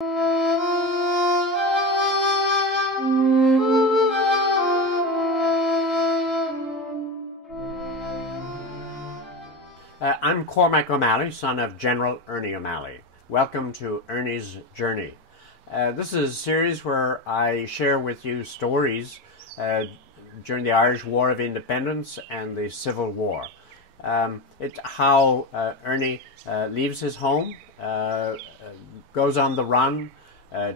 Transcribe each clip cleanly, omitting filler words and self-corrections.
I'm Cormac O'Malley, son of General Ernie O'Malley. Welcome to Ernie's Journey. This is a series where I share with you stories during the Irish War of Independence and the Civil War. It's how Ernie leaves his home, goes on the run,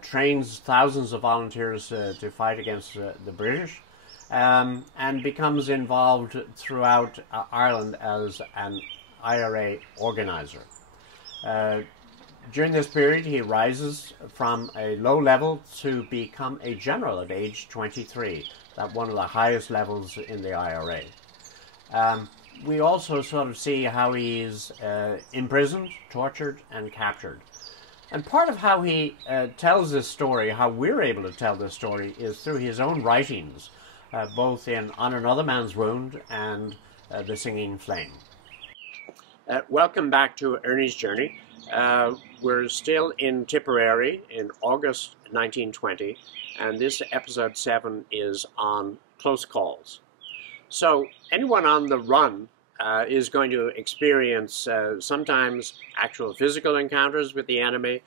trains thousands of volunteers to fight against the British, and becomes involved throughout Ireland as an IRA organizer. During this period, he rises from a low level to become a general at age 23, at one of the highest levels in the IRA. We also sort of see how he's imprisoned, tortured, and captured. And part of how he tells this story, how we're able to tell this story, is through his own writings, both in On Another Man's Wound and The Singing Flame. Welcome back to Ernie's Journey. We're still in Tipperary in August 1920, and this episode 7 is on close calls. So anyone on the run is going to experience sometimes actual physical encounters with the enemy.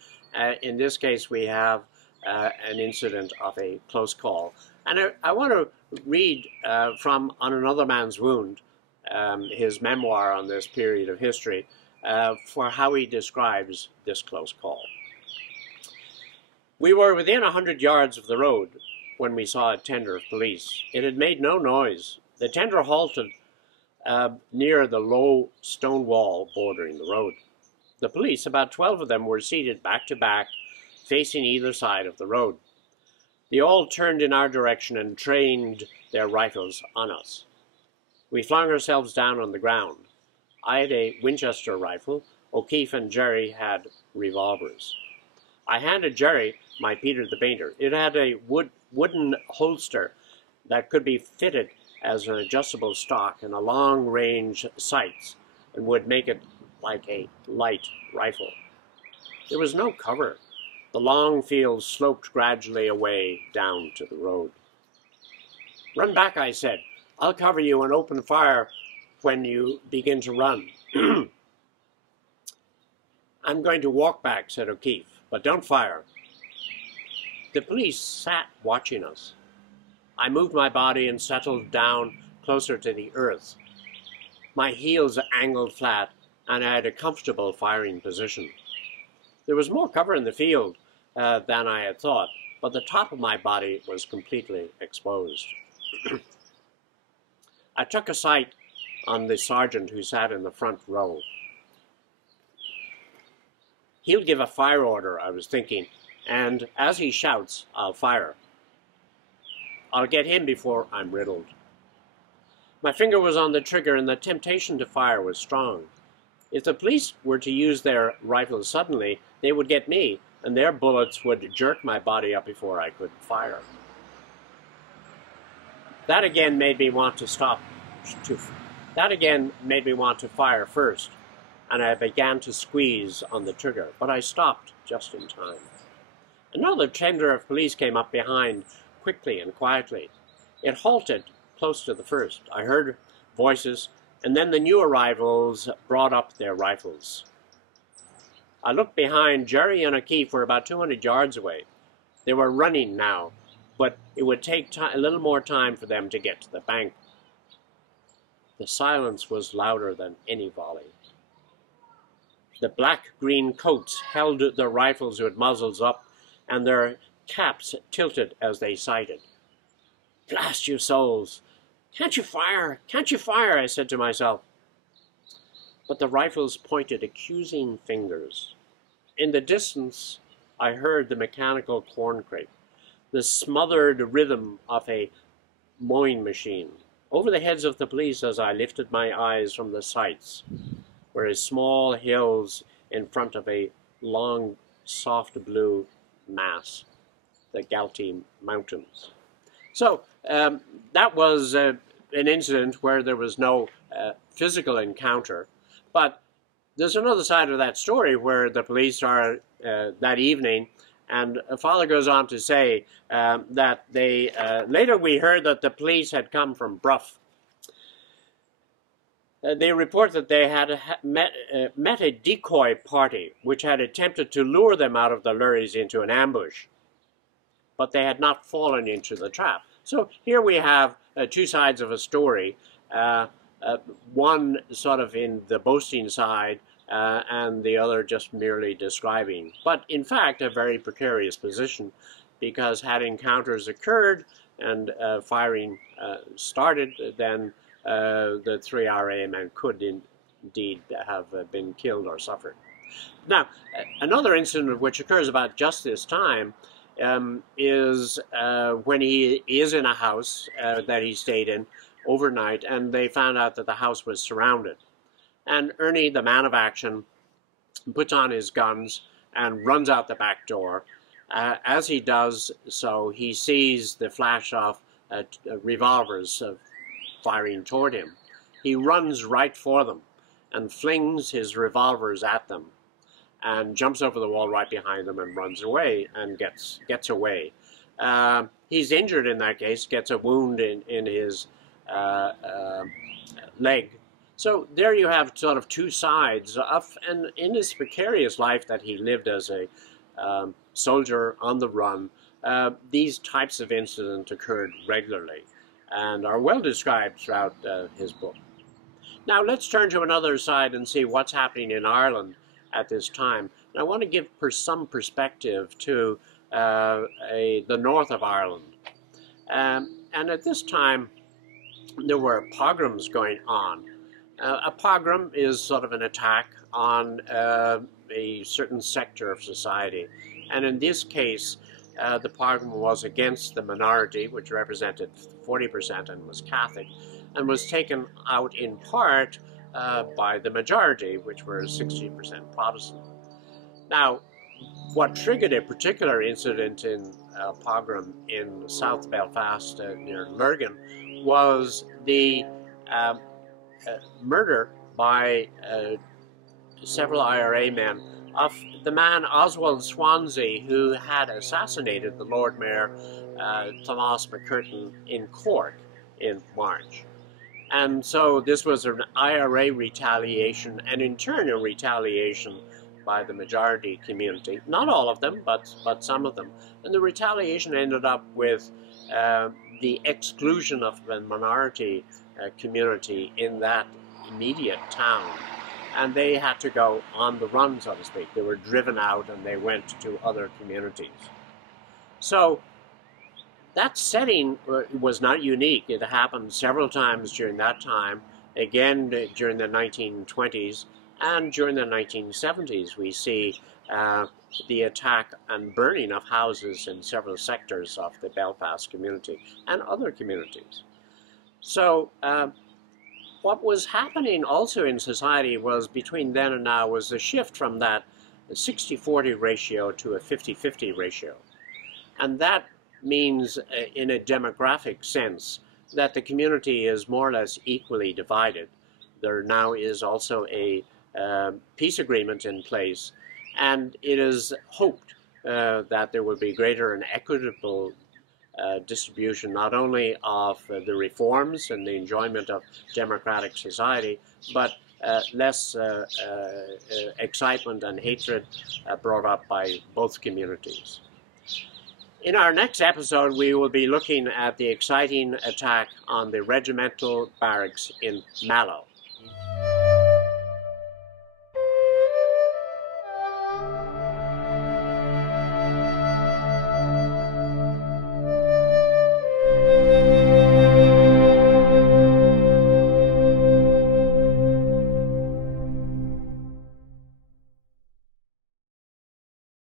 In this case, we have an incident of a close call. And I want to read from On Another Man's Wound, his memoir on this period of history, for how he describes this close call. We were within 100 yards of the road when we saw a tender of police. It had made no noise. The tender halted near the low stone wall bordering the road. The police, about 12 of them, were seated back to back, facing either side of the road. They all turned in our direction and trained their rifles on us. We flung ourselves down on the ground. I had a Winchester rifle. O'Keefe and Jerry had revolvers. I handed Jerry my Peter the Painter. It had a wooden holster that could be fitted as an adjustable stock and a long-range sights, and would make it like a light rifle. There was no cover. The long field sloped gradually away down to the road. "Run back," I said. "I'll cover you and open fire when you begin to run." "I'm going to walk back," said O'Keefe, "but don't fire." The police sat watching us. I moved my body and settled down closer to the earth. My heels angled flat, and I had a comfortable firing position. There was more cover in the field than I had thought, but the top of my body was completely exposed. I took a sight on the sergeant who sat in the front row. He'll give a fire order, I was thinking, and as he shouts, I'll fire. I'll get him before I'm riddled. My finger was on the trigger, and the temptation to fire was strong. If the police were to use their rifles suddenly, they would get me, and their bullets would jerk my body up before I could fire. That again made me want to fire first, and I began to squeeze on the trigger, but I stopped just in time. Another tender of police came up behind, quickly and quietly. It halted close to the first. I heard voices, and then the new arrivals brought up their rifles. I looked behind. Jerry and O'Keefe were about 200 yards away. They were running now, but it would take a little more time for them to get to the bank. The silence was louder than any volley. The black-green coats held their rifles with muzzles up, and their caps tilted as they sighted. "Blast you souls! Can't you fire? Can't you fire?" I said to myself. But the rifles pointed accusing fingers. In the distance, I heard the mechanical corn crake, the smothered rhythm of a mowing machine. Over the heads of the police, as I lifted my eyes from the sights, were small hills in front of a long, soft blue mass, the Galtee Mountains. So that was an incident where there was no physical encounter, but there's another side of that story where the police are that evening And Father goes on to say that they later we heard that the police had come from Bruff. They report that they had met a decoy party which had attempted to lure them out of the lorries into an ambush, but they had not fallen into the trap. So here we have two sides of a story, one sort of in the boasting side and the other just merely describing. But in fact, a very precarious position, because had encounters occurred and firing started, then the 3 RA men could indeed have been killed or suffered. Now, another incident which occurs about just this time is when he is in a house that he stayed in overnight, and they found out that the house was surrounded. And Ernie, the man of action, puts on his guns and runs out the back door. As he does so, he sees the flash of revolvers firing toward him. He runs right for them and flings his revolvers at them, and jumps over the wall right behind them and runs away and gets away. He's injured in that case, gets a wound in his leg. So there you have sort of two sides of, and in his precarious life that he lived as a soldier on the run, these types of incidents occurred regularly and are well described throughout his book. Now let's turn to another side and see what's happening in Ireland at this time. And I want to give some perspective to the north of Ireland. And at this time, there were pogroms going on. A pogrom is sort of an attack on a certain sector of society. And in this case, the pogrom was against the minority, which represented 40% and was Catholic, and was taken out in part by the majority, which were 60% Protestant. Now, what triggered a particular incident in a pogrom in South Belfast near Lurgan was the murder by several IRA men of the man Oswald Swansea, who had assassinated the Lord Mayor Thomas McCurtain in Cork in March. And so this was an IRA retaliation, and in turn a retaliation by the majority community. Not all of them, but some of them. And the retaliation ended up with the exclusion of the minority community in that immediate town. And they had to go on the run, so to speak. They were driven out and they went to other communities. So that setting was not unique. It happened several times during that time. Again, during the 1920s and during the 1970s, we see the attack and burning of houses in several sectors of the Belfast community and other communities. So what was happening also in society was, between then and now, was the shift from that 60-40 ratio to a 50-50 ratio. And that means, in a demographic sense, that the community is more or less equally divided. There now is also a peace agreement in place, and it is hoped that there will be greater and equitable distribution, not only of the reforms and the enjoyment of democratic society, but less excitement and hatred brought up by both communities. In our next episode, we will be looking at the exciting attack on the regimental barracks in Mallow.